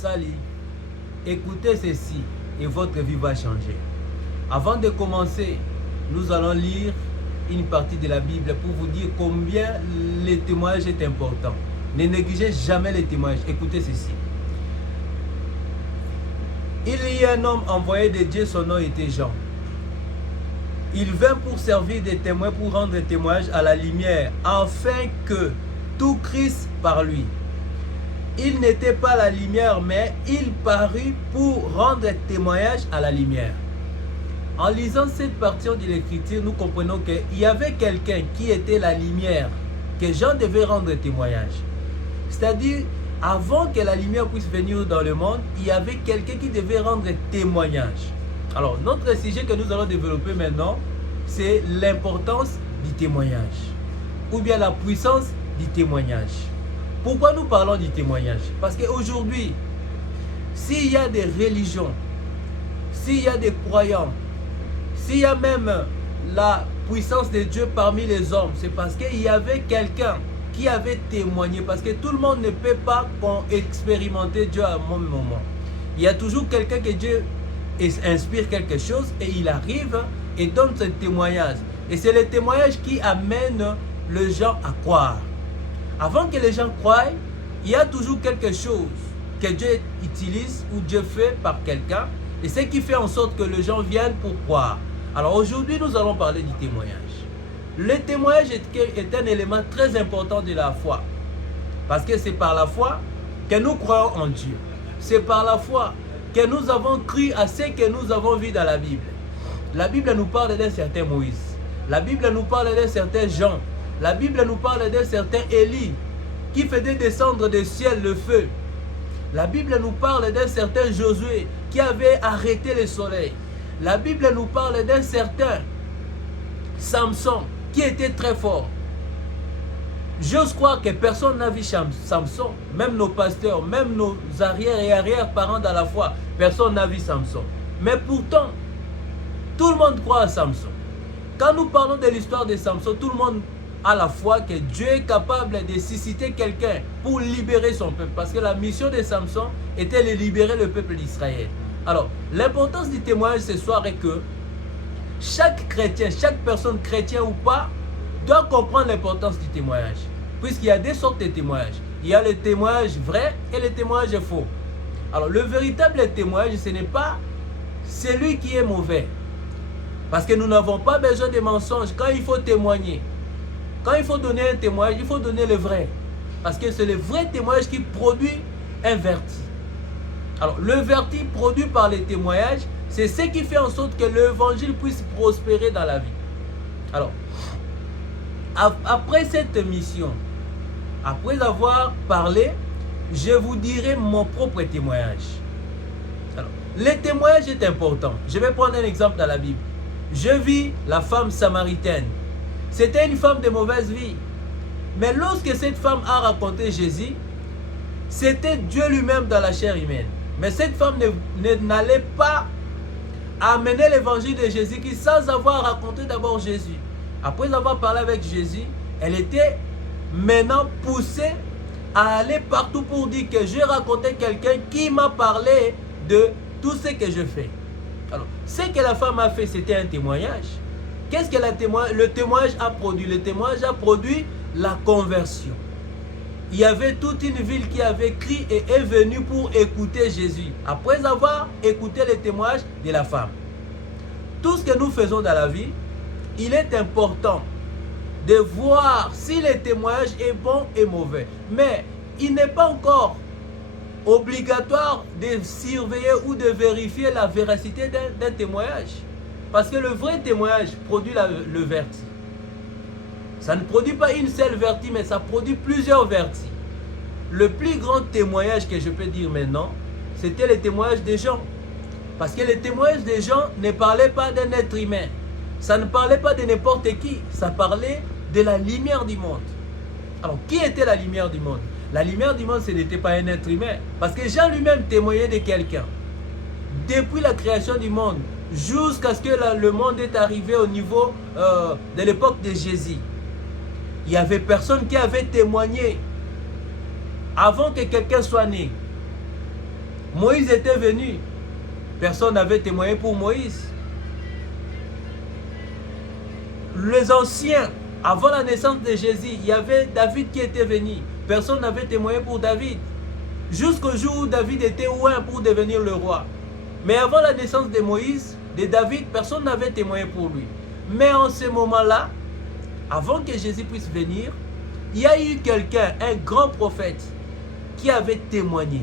Sali, écoutez ceci et votre vie va changer. Avant de commencer, nous allons lire une partie de la Bible pour vous dire combien le témoignage est important. Ne négligez jamais les témoignages. Écoutez ceci. Il y a un homme envoyé de Dieu, son nom était Jean. Il vint pour servir de témoin, pour rendre témoignage à la lumière, afin que tout Christ par lui. Il n'était pas la lumière, mais il parut pour rendre témoignage à la lumière. En lisant cette partie de l'Écriture, nous comprenons qu'il y avait quelqu'un qui était la lumière, que Jean devait rendre témoignage. C'est-à-dire, avant que la lumière puisse venir dans le monde, il y avait quelqu'un qui devait rendre témoignage. Alors, notre sujet que nous allons développer maintenant, c'est l'importance du témoignage, ou bien la puissance du témoignage. Pourquoi nous parlons du témoignage? Parce qu'aujourd'hui, s'il y a des religions, s'il y a des croyants, s'il y a même la puissance de Dieu parmi les hommes, c'est parce qu'il y avait quelqu'un qui avait témoigné. Parce que tout le monde ne peut pas expérimenter Dieu à un même moment. Il y a toujours quelqu'un que Dieu inspire quelque chose et il arrive et donne ce témoignage. Et c'est le témoignage qui amène les gens à croire. Avant que les gens croient, il y a toujours quelque chose que Dieu utilise ou Dieu fait par quelqu'un. Et ce qui fait en sorte que les gens viennent pour croire. Alors aujourd'hui, nous allons parler du témoignage. Le témoignage est un élément très important de la foi. Parce que c'est par la foi que nous croyons en Dieu. C'est par la foi que nous avons cru à ce que nous avons vu dans la Bible. La Bible nous parle d'un certain Moïse. La Bible nous parle d'un certain Jean. La Bible nous parle d'un certain Élie qui faisait descendre du ciel le feu. La Bible nous parle d'un certain Josué qui avait arrêté le soleil. La Bible nous parle d'un certain Samson qui était très fort. J'ose croire que personne n'a vu Samson, même nos pasteurs, même nos arrière- et arrière-parents dans la foi, personne n'a vu Samson. Mais pourtant, tout le monde croit à Samson. Quand nous parlons de l'histoire de Samson, tout le monde a la foi que Dieu est capable de susciter quelqu'un pour libérer son peuple. Parce que la mission de Samson était de libérer le peuple d'Israël. Alors, l'importance du témoignage ce soir est que chaque chrétien, chaque personne chrétienne ou pas, doit comprendre l'importance du témoignage. Puisqu'il y a deux sortes de témoignages. Il y a le témoignage vrai et le témoignage faux. Alors, le véritable témoignage, ce n'est pas celui qui est mauvais. Parce que nous n'avons pas besoin de mensonges. Quand il faut témoigner, quand il faut donner un témoignage, il faut donner le vrai. Parce que c'est le vrai témoignage qui produit un verti. Alors, le verti produit par les témoignages, c'est ce qui fait en sorte que l'évangile puisse prospérer dans la vie. Alors, après cette mission, après avoir parlé, je vous dirai mon propre témoignage. Alors, le témoignage est important. Je vais prendre un exemple dans la Bible. Je vis la femme samaritaine. C'était une femme de mauvaise vie. Mais lorsque cette femme a raconté Jésus, c'était Dieu lui-même dans la chair humaine. Mais cette femme n'allait pas amener l'évangile de Jésus sans avoir raconté d'abord Jésus. Après avoir parlé avec Jésus, elle était maintenant poussée à aller partout pour dire que j'ai raconté quelqu'un qui m'a parlé de tout ce que je fais. Alors, ce que la femme a fait, c'était un témoignage. Qu'est-ce que le témoignage a produit? Le témoignage a produit la conversion. Il y avait toute une ville qui avait crié et est venue pour écouter Jésus. Après avoir écouté le témoignage de la femme. Tout ce que nous faisons dans la vie, il est important de voir si le témoignage est bon et mauvais. Mais il n'est pas encore obligatoire de surveiller ou de vérifier la véracité d'un témoignage. Parce que le vrai témoignage produit le verti. Ça ne produit pas une seule verti, mais ça produit plusieurs vertis. Le plus grand témoignage que je peux dire maintenant, c'était le témoignage des gens. Parce que le témoignage des gens ne parlait pas d'un être humain. Ça ne parlait pas de n'importe qui. Ça parlait de la lumière du monde. Alors, qui était la lumière du monde? La lumière du monde, ce n'était pas un être humain. Parce que Jean lui-même témoignait de quelqu'un. Depuis la création du monde, jusqu'à ce que le monde est arrivé au niveau de l'époque de Jésus. Il y avait personne qui avait témoigné avant que quelqu'un soit né. Moïse était venu. Personne n'avait témoigné pour Moïse. Les anciens, avant la naissance de Jésus, il y avait David qui était venu. Personne n'avait témoigné pour David. Jusqu'au jour où David était loin pour devenir le roi. Mais avant la naissance de Moïse, de David, personne n'avait témoigné pour lui. Mais en ce moment-là, avant que Jésus puisse venir, il y a eu quelqu'un, un grand prophète, qui avait témoigné.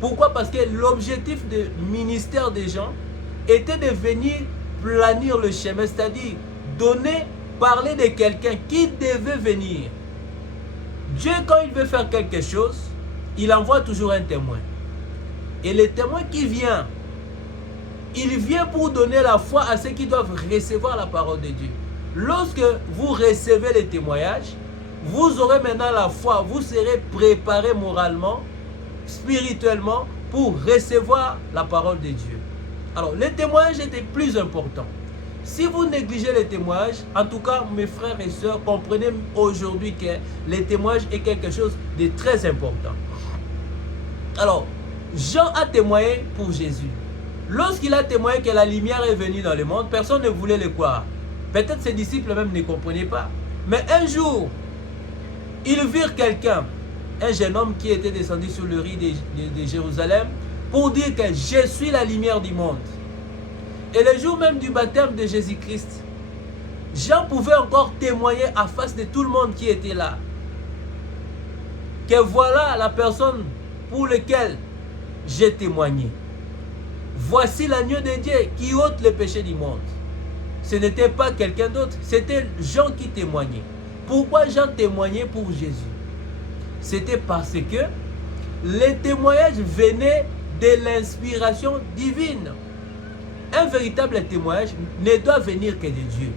Pourquoi? Parce que l'objectif du ministère des gens était de venir planir le chemin, c'est-à-dire parler de quelqu'un qui devait venir. Dieu, quand il veut faire quelque chose, il envoie toujours un témoin. Et le témoin qui vient, il vient pour donner la foi à ceux qui doivent recevoir la parole de Dieu. Lorsque vous recevez les témoignages, vous aurez maintenant la foi, vous serez préparé moralement, spirituellement, pour recevoir la parole de Dieu. Alors, les témoignages étaient plus importants. Si vous négligez les témoignages, en tout cas, mes frères et sœurs, comprenez aujourd'hui que les témoignages est quelque chose de très important. Alors, Jean a témoigné pour Jésus. Lorsqu'il a témoigné que la lumière est venue dans le monde, personne ne voulait le croire. Peut-être ses disciples même ne comprenaient pas. Mais un jour, ils virent quelqu'un, un jeune homme qui était descendu sur le riz de Jérusalem, pour dire que je suis la lumière du monde. Et le jour même du baptême de Jésus-Christ, Jean pouvait encore témoigner à face de tout le monde qui était là, que voilà la personne pour laquelle j'ai témoigné. Voici l'agneau de Dieu qui ôte le péché du monde. Ce n'était pas quelqu'un d'autre, c'était Jean qui témoignait. Pourquoi Jean témoignait pour Jésus? C'était parce que les témoignages venaient de l'inspiration divine. Un véritable témoignage ne doit venir que de Dieu.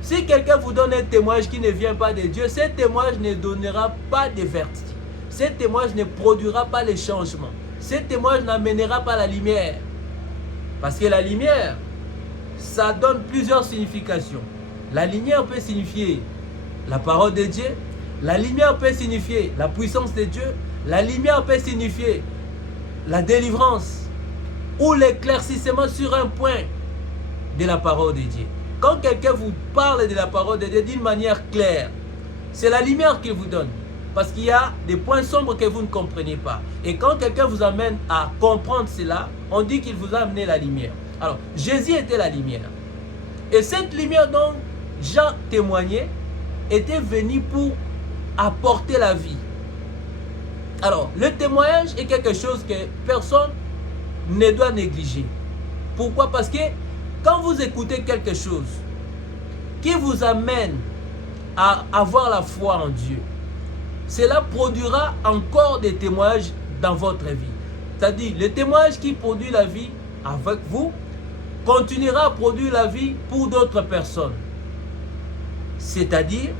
Si quelqu'un vous donne un témoignage qui ne vient pas de Dieu, ce témoignage ne donnera pas de vertu. Ce témoignage ne produira pas les changements. Ce témoignage n'amènera pas la lumière. Parce que la lumière, ça donne plusieurs significations. La lumière peut signifier la parole de Dieu. La lumière peut signifier la puissance de Dieu. La lumière peut signifier la délivrance ou l'éclaircissement sur un point de la parole de Dieu. Quand quelqu'un vous parle de la parole de Dieu d'une manière claire, c'est la lumière qu'il vous donne. Parce qu'il y a des points sombres que vous ne comprenez pas. Et quand quelqu'un vous amène à comprendre cela, on dit qu'il vous a amené la lumière. Alors, Jésus était la lumière. Et cette lumière dont Jean témoignait était venue pour apporter la vie. Alors, le témoignage est quelque chose que personne ne doit négliger. Pourquoi? Parce que quand vous écoutez quelque chose qui vous amène à avoir la foi en Dieu, cela produira encore des témoignages dans votre vie. C'est-à-dire, le témoignage qui produit la vie avec vous continuera à produire la vie pour d'autres personnes. C'est-à-dire,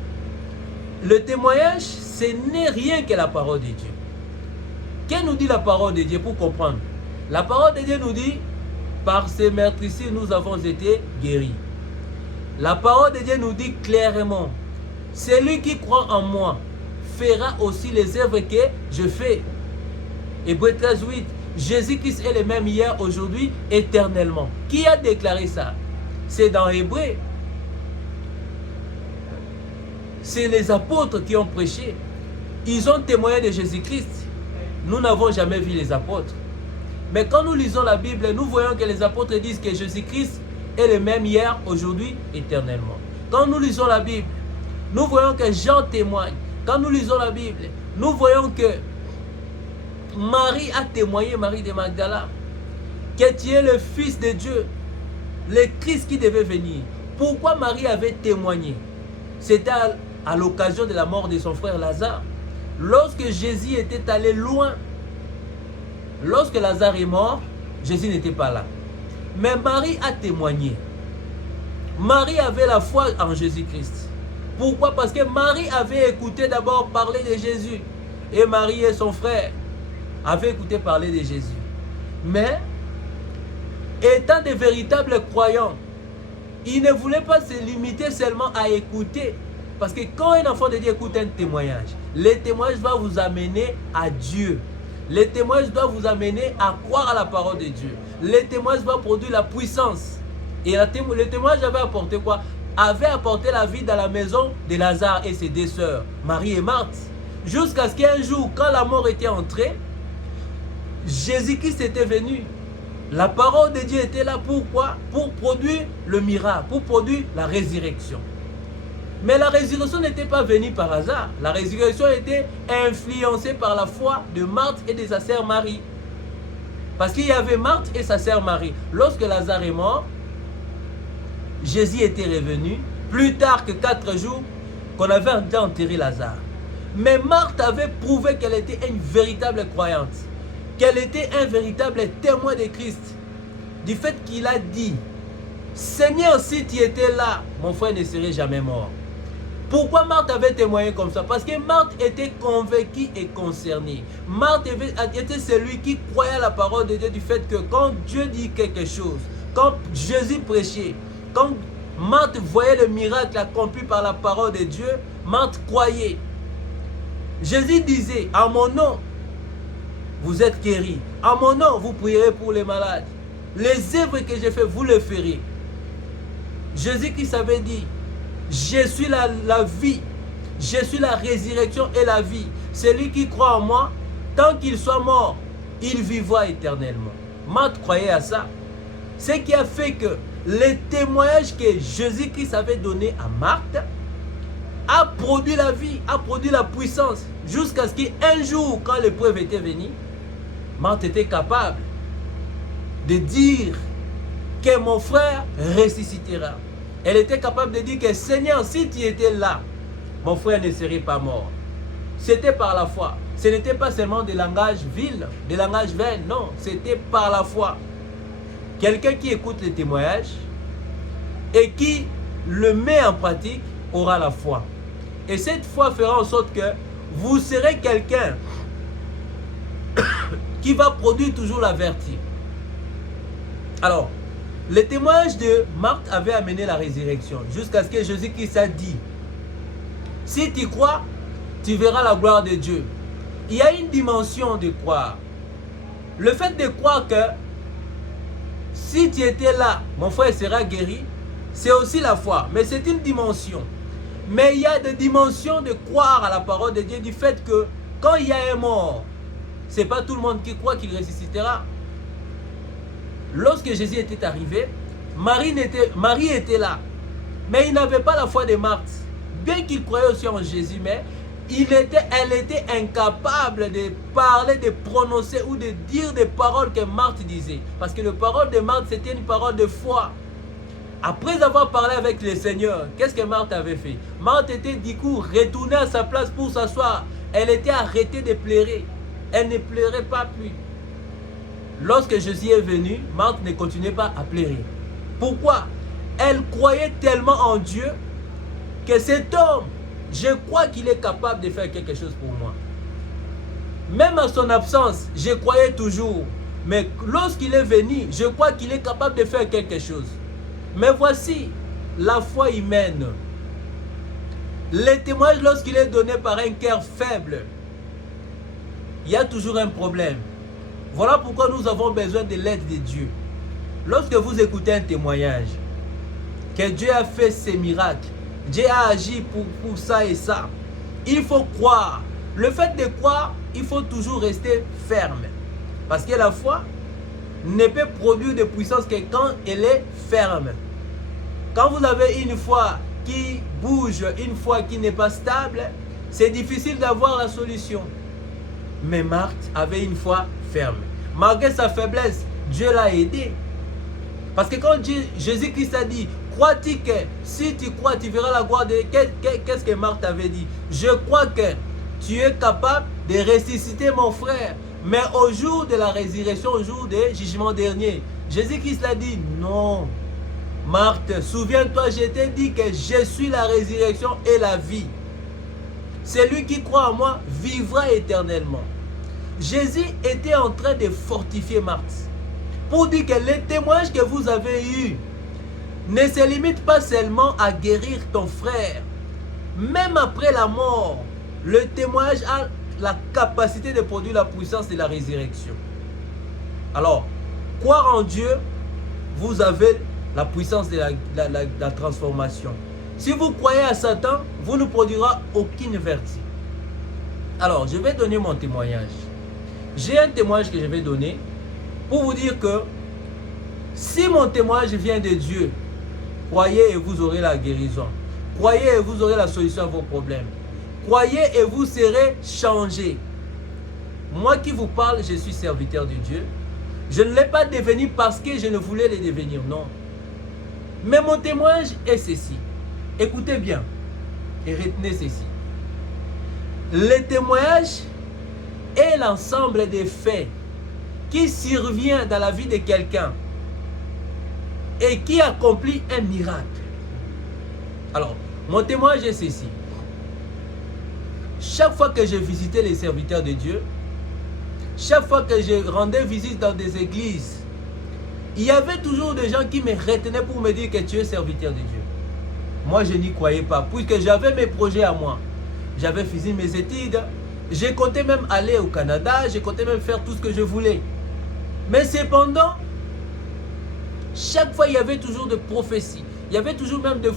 le témoignage, ce n'est rien que la parole de Dieu. Qu'est-ce que nous dit la parole de Dieu pour comprendre? La parole de Dieu nous dit, par ces meurtrissures, nous avons été guéris. La parole de Dieu nous dit clairement, celui qui croit en moi fera aussi les œuvres que je fais. Hébreux 13:8, Jésus-Christ est le même hier, aujourd'hui, éternellement. Qui a déclaré ça? C'est dans Hébreux. C'est les apôtres qui ont prêché. Ils ont témoigné de Jésus-Christ. Nous n'avons jamais vu les apôtres. Mais quand nous lisons la Bible, nous voyons que les apôtres disent que Jésus-Christ est le même hier, aujourd'hui, éternellement. Quand nous lisons la Bible, nous voyons que Jean témoigne. Quand nous lisons la Bible, nous voyons que Marie a témoigné, Marie de Magdala, que tu es le Fils de Dieu, le Christ qui devait venir. Pourquoi Marie avait témoigné? C'était à l'occasion de la mort de son frère Lazare. Lorsque Jésus était allé loin, lorsque Lazare est mort, Jésus n'était pas là. Mais Marie a témoigné. Marie avait la foi en Jésus-Christ. Pourquoi? Parce que Marie avait écouté d'abord parler de Jésus. Et Marie et son frère avaient écouté parler de Jésus. Mais, étant de véritables croyants, ils ne voulaient pas se limiter seulement à écouter. Parce que quand un enfant de Dieu écoute un témoignage, le témoignage va vous amener à Dieu. Les témoignages doivent vous amener à croire à la parole de Dieu. Les témoignages doivent produire la puissance. Et le témoignage avait apporté quoi? Avait apporté la vie dans la maison de Lazare et ses deux sœurs, Marie et Marthe. Jusqu'à ce qu'un jour, quand la mort était entrée, Jésus-Christ était venu. La parole de Dieu était là. Pourquoi? Pour produire le miracle, pour produire la résurrection. Mais la résurrection n'était pas venue par hasard. La résurrection était influencée par la foi de Marthe et de sa sœur Marie. Parce qu'il y avait Marthe et sa sœur Marie. Lorsque Lazare est mort, Jésus était revenu. Plus tard que 4 jours, qu'on avait enterré Lazare. Mais Marthe avait prouvé qu'elle était une véritable croyante. Qu'elle était un véritable témoin de Christ. Du fait qu'il a dit, Seigneur, si tu étais là, mon frère ne serait jamais mort. Pourquoi Marthe avait témoigné comme ça? Parce que Marthe était convaincue et concernée. Marthe était celui qui croyait à la parole de Dieu, du fait que quand Dieu dit quelque chose, quand Jésus prêchait, quand Marthe voyait le miracle accompli par la parole de Dieu, Marthe croyait. Jésus disait, à mon nom, vous êtes guéris. À mon nom, vous prierez pour les malades. Les œuvres que j'ai faites, vous les ferez. Jésus-Christ avait dit, je suis la vie, je suis la résurrection et la vie. Celui qui croit en moi, tant qu'il soit mort, il vivra éternellement. Marthe croyait à ça. Ce qui a fait que les témoignages que Jésus-Christ avait donné à Marthe a produit la vie, a produit la puissance. Jusqu'à ce qu'un jour, quand l'épreuve était venue, Marthe était capable de dire que mon frère ressuscitera. Elle était capable de dire que Seigneur, si tu étais là, mon frère ne serait pas mort. C'était par la foi. Ce n'était pas seulement des langages vils, des langages vains, non. C'était par la foi. Quelqu'un qui écoute les témoignages et qui le met en pratique aura la foi. Et cette foi fera en sorte que vous serez quelqu'un qui va produire toujours la vertu. Alors, le témoignage de Marthe avait amené la résurrection jusqu'à ce que Jésus-Christ a dit, si tu crois, tu verras la gloire de Dieu. Il y a une dimension de croire. Le fait de croire que si tu étais là, mon frère sera guéri, c'est aussi la foi, mais c'est une dimension. Mais il y a des dimensions de croire à la parole de Dieu, du fait que quand il y a un mort, ce n'est pas tout le monde qui croit qu'il ressuscitera. Lorsque Jésus était arrivé, Marie était là. Mais il n'avait pas la foi de Marthe. Bien qu'il croyait aussi en Jésus, mais elle était incapable de parler, de prononcer ou de dire des paroles que Marthe disait. Parce que la parole de Marthe, c'était une parole de foi. Après avoir parlé avec le Seigneur, qu'est-ce que Marthe avait fait? Marthe était du coup retournée à sa place pour s'asseoir. Elle était arrêtée de pleurer. Elle ne pleurait pas plus. Lorsque Jésus est venu, Marthe ne continuait pas à pleurer. Pourquoi? Elle croyait tellement en Dieu que cet homme, je crois qu'il est capable de faire quelque chose pour moi. Même à son absence, je croyais toujours. Mais lorsqu'il est venu, je crois qu'il est capable de faire quelque chose. Mais voici la foi humaine. Le témoignage, lorsqu'il est donné par un cœur faible, il y a toujours un problème. Voilà pourquoi nous avons besoin de l'aide de Dieu. Lorsque vous écoutez un témoignage, que Dieu a fait ces miracles, Dieu a agi pour ça et ça, il faut croire. Le fait de croire, il faut toujours rester ferme. Parce que la foi ne peut produire de puissance que quand elle est ferme. Quand vous avez une foi qui bouge, une foi qui n'est pas stable, c'est difficile d'avoir la solution. Mais Marthe avait une foi ferme. Malgré sa faiblesse, Dieu l'a aidé. Parce que quand Jésus-Christ a dit, crois-tu que si tu crois, tu verras la gloire de Dieu. Qu'est-ce que Marthe avait dit? Je crois que tu es capable de ressusciter mon frère. Mais au jour de la résurrection, au jour du jugement dernier, Jésus-Christ l'a dit, non. Marthe, souviens-toi, je t'ai dit que je suis la résurrection et la vie. Celui qui croit en moi vivra éternellement. Jésus était en train de fortifier Marthe pour dire que les témoignages que vous avez eus ne se limitent pas seulement à guérir ton frère. Même après la mort, le témoignage la capacité de produire la puissance de la résurrection. Alors, croire en Dieu, vous avez la puissance de la transformation. Si vous croyez à Satan, vous ne produira aucune vertu. Alors, je vais donner mon témoignage. J'ai un témoignage que je vais donner pour vous dire que si mon témoignage vient de Dieu, croyez et vous aurez la guérison. Croyez et vous aurez la solution à vos problèmes. Croyez et vous serez changés. Moi qui vous parle, je suis serviteur de Dieu. Je ne l'ai pas devenu parce que je ne voulais le devenir, non. Mais mon témoignage est ceci. Écoutez bien et retenez ceci. Le témoignage est l'ensemble des faits qui survient dans la vie de quelqu'un et qui accomplit un miracle. Alors, mon témoignage est ceci. Chaque fois que je visitais les serviteurs de Dieu, chaque fois que je rendais visite dans des églises, il y avait toujours des gens qui me retenaient pour me dire que tu es serviteur de Dieu. Moi, je n'y croyais pas, puisque j'avais mes projets à moi. J'avais fini mes études, je comptais même aller au Canada, je comptais même faire tout ce que je voulais. Mais cependant, chaque fois, il y avait toujours de prophéties. Il y avait toujours même de